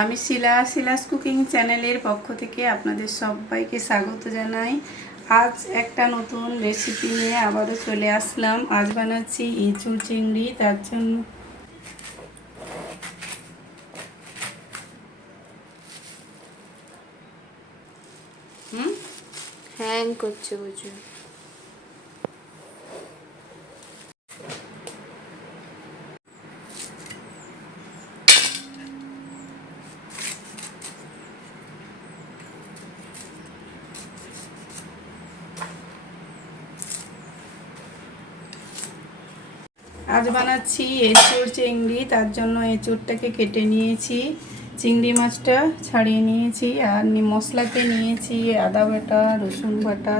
আমি শিলাস কুকিং চ্যানেলের পক্ষ থেকে আপনাদের সবাইকে স্বাগত জানাই। আজ একটা নতুন রেসিপি নিয়ে আবারও চলে আসলাম। আজ বানাচ্ছি এঁচোড় চিংড়ি। তার জন্য হ্যাং করছে বুঝু। আজ বানাচ্ছি এঁচোড় চিংড়ি। তার জন্য এঁচোড়টাকে কেটে নিয়েছি, চিংড়ি মাছটা ছাড়িয়ে নিয়েছি, আর মশলাতে নিয়েছি আদা বাটা, রসুন বাটা,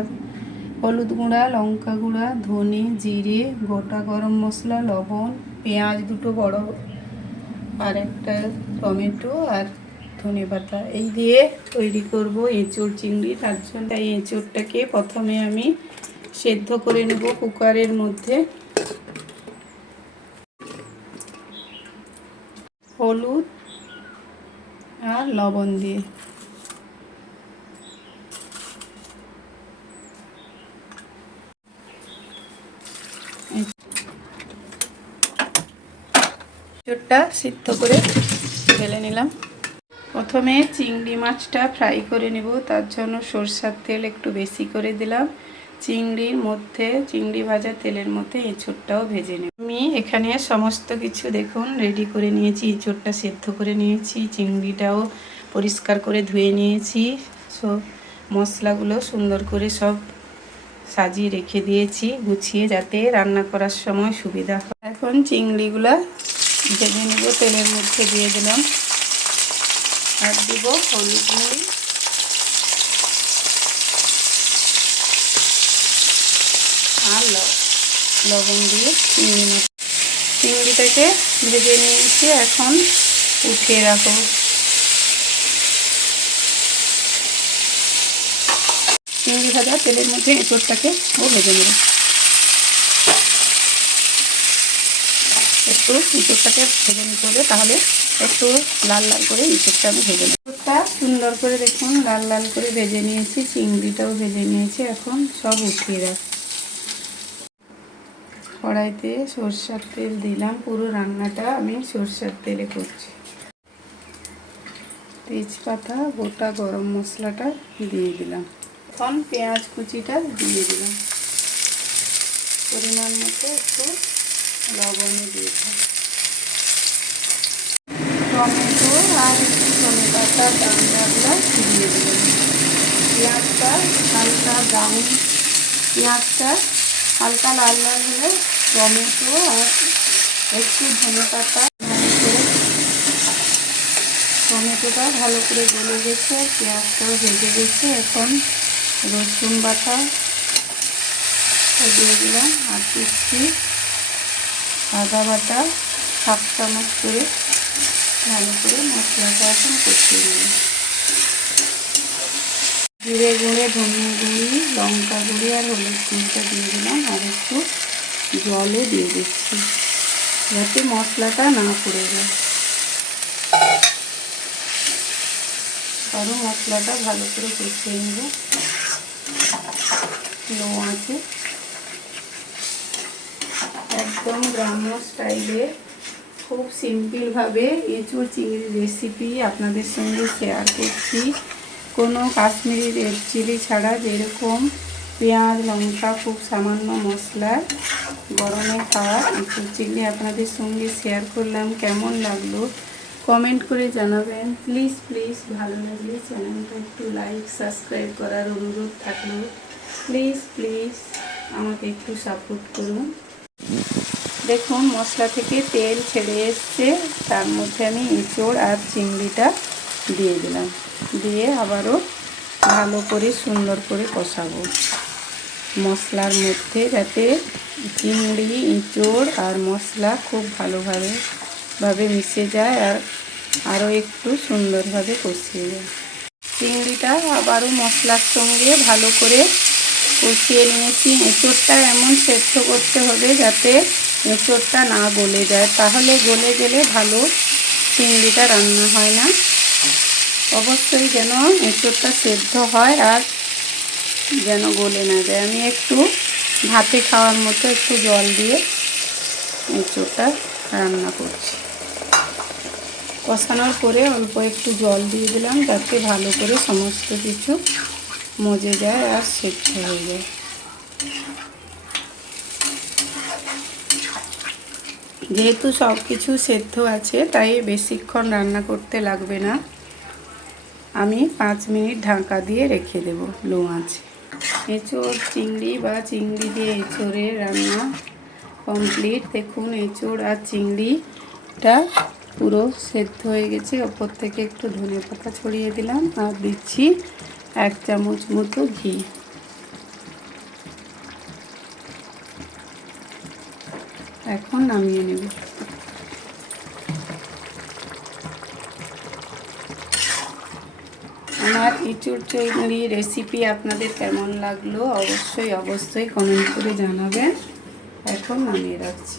হলুদ গুঁড়া, লঙ্কা গুঁড়া, ধনে, জিরে, গোটা গরম মশলা, লবণ, পেঁয়াজ দুটো বড়, আর একটা টমেটো, আর ধনে পাতা। এই দিয়ে তৈরি করব এঁচোড় চিংড়ি। তার জন্য এই এঁচোড়টাকে প্রথমে আমি সেদ্ধ করে নেব কুকারের মধ্যে। হলুদ আর লবণ দিয়ে এঁচোড়টা সিদ্ধ করে ঢেলে নিলাম। প্রথমে চিংড়ি মাছটা ফ্রাই করে নেব। তার জন্য সরষের তেল একটু বেশি করে দিলাম। চিংড়ি ভাজা তেলের মধ্যে এঁচোড়টাও ভেজে নেব। আমি এখানে সমস্ত কিছু দেখুন রেডি করে নিয়েছি। এঁচোড়টা সেদ্ধ করে নিয়েছি, চিংড়িটাও পরিষ্কার করে ধুয়ে নিয়েছি, সব মশলাগুলো সুন্দর করে সব সাজিয়ে রেখে দিয়েছি গুছিয়ে, যাতে রান্না করার সময় সুবিধা হয়। এখন চিংড়িগুলো ভেজে নেব। তেলের মধ্যে দিয়ে দিলাম, আর দিব হলুদ গুঁড়ি, আর লবণ দিয়ে চিংড়িটাকে ভেজে নিয়েছি। এখন উঠিয়ে রাখো। চিংড়ি ভাজা তেলের মধ্যে এঁচোড়টাকে ভেজে নেব। একটু এঁচোড়টাকে ভেজে নিতে হবে, তাহলে একটু লাল লাল করে এঁচোড়টা আমি ভেজে নেব। এঁচোড়টা সুন্দর করে দেখুন লাল লাল করে ভেজে নিয়েছি, চিংড়িটাও ভেজে নিয়েছি। এখন সব উঠিয়ে রাখ। কড়াইতে সরষের তেল দিলাম। পুরো রান্নাটা আমি সরষের তেলে করছি। তেজপাতা, গোটা গরম মশলাটা দিয়ে দিলাম। এখন পেঁয়াজ কুচিটা দিয়ে দিলাম। পরিমাণ মতো একটু লবণ দিয়ে দিলাম। টমেটো আর একটু ধনে পাতা ডাঁটাগুলো দিয়ে দিলাম। পেঁয়াজটা হালকা ব্রাউন, পেঁয়াজটা হালকা লাল লাল হলে টমেটো আর একটু ধনে পাতা টমেটোটা ভালো করে গলে গেছে, পেঁয়াজটাও ভেজে গেছে। এখন রসুন বাটা দিয়ে দিলাম, আর দিচ্ছি আদা বাটা 1/2 চামচ করে। ভালো করে মশলাটা এখন কষিয়ে নিলাম। জিরে গুঁড়ে, ধনিয়া গুঁড়ি, লঙ্কা গুঁড়ি আর হলুদ গুঁড়িটা দিয়ে দিলাম, আর একটু জলও দিয়ে দিচ্ছি, যাতে মশলাটা না পুড়ে যায়। আরও মশলাটা ভালো করে কষিয়ে নেব লো আঁচে। একদম গ্রাম্য স্টাইলে খুব সিম্পলভাবে এঁচোড় চিংড়ির রেসিপি আপনাদের সঙ্গে শেয়ার করছি। কোনো কাশ্মীরি রেড চিলি ছাড়া, যেরকম পেঁয়াজ লঙ্কা খুব সামান্য মশলায় গরমে খাওয়া এঁচোড় চিংড়ি আপনাদের সঙ্গে শেয়ার করলাম। কেমন লাগলো কমেন্ট করে জানাবেন। প্লিজ প্লিজ ভালো লাগলে চ্যানেলটা একটু লাইক সাবস্ক্রাইব করার অনুরোধ থাকলো। প্লিজ প্লিজ আমাকে একটু সাপোর্ট করুন। দেখুন মশলা থেকে তেল ছেড়ে এসছে, তার মধ্যে আমি এঁচোড় আর চিংড়িটা দিয়ে দিলাম। দিয়ে আবারও ভালো করে সুন্দর করে কষাবো মশলার মধ্যে, যাতে চিংড়ি এঁচোড় আর মশলা খুব ভালোভাবে মিশে যায়, আর আরও একটু সুন্দরভাবে কষিয়ে যায়। চিংড়িটা আবারও মশলার সঙ্গে ভালো করে কষিয়ে নিয়েছি। এঁচোড়টা এমন সেদ্ধ করতে হবে যাতে এঁচোড়টা না গলে যায়, তাহলে গলে গেলে ভালো চিংড়িটা রান্না হয় না। অবশ্যই যেন এঁচোড়টা সেদ্ধ হয় আর যেন গলে না যায়। আমি একটু ভাতে খাওয়ার মতো একটু জল দিয়ে এঁচোড়টা রান্না করছি। কষানোর পরে অল্প একটু জল দিয়ে দিলাম যাতে ভালো করে সমস্ত কিছু মজে যায় আর সেদ্ধ হয়ে যায়। যেহেতু সব কিছু সেদ্ধ আছে তাই বেশিক্ষণ রান্না করতে লাগবে না। আমি 5 মিনিট ঢাকা দিয়ে রেখে দেব লো আঁচে। এঁচোড় চিংড়ি বা চিংড়ি দিয়ে এঁচোড়ের রান্না কমপ্লিট। দেখুন এঁচোড় আর চিংড়িটা পুরো সেদ্ধ হয়ে গেছে। ওপর থেকে একটু ধনেপাতা ছড়িয়ে দিলাম আর দিচ্ছি 1 চামচ মতো ঘি। এখন নামিয়ে নেব। আমার এঁচোড় চিংড়ি রেসিপি আপনাদের কেমন লাগলো অবশ্যই কমেন্ট করে জানাবেন। এখন নামিয়ে রাখছি।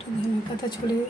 ধনেপাতা ছড়িয়ে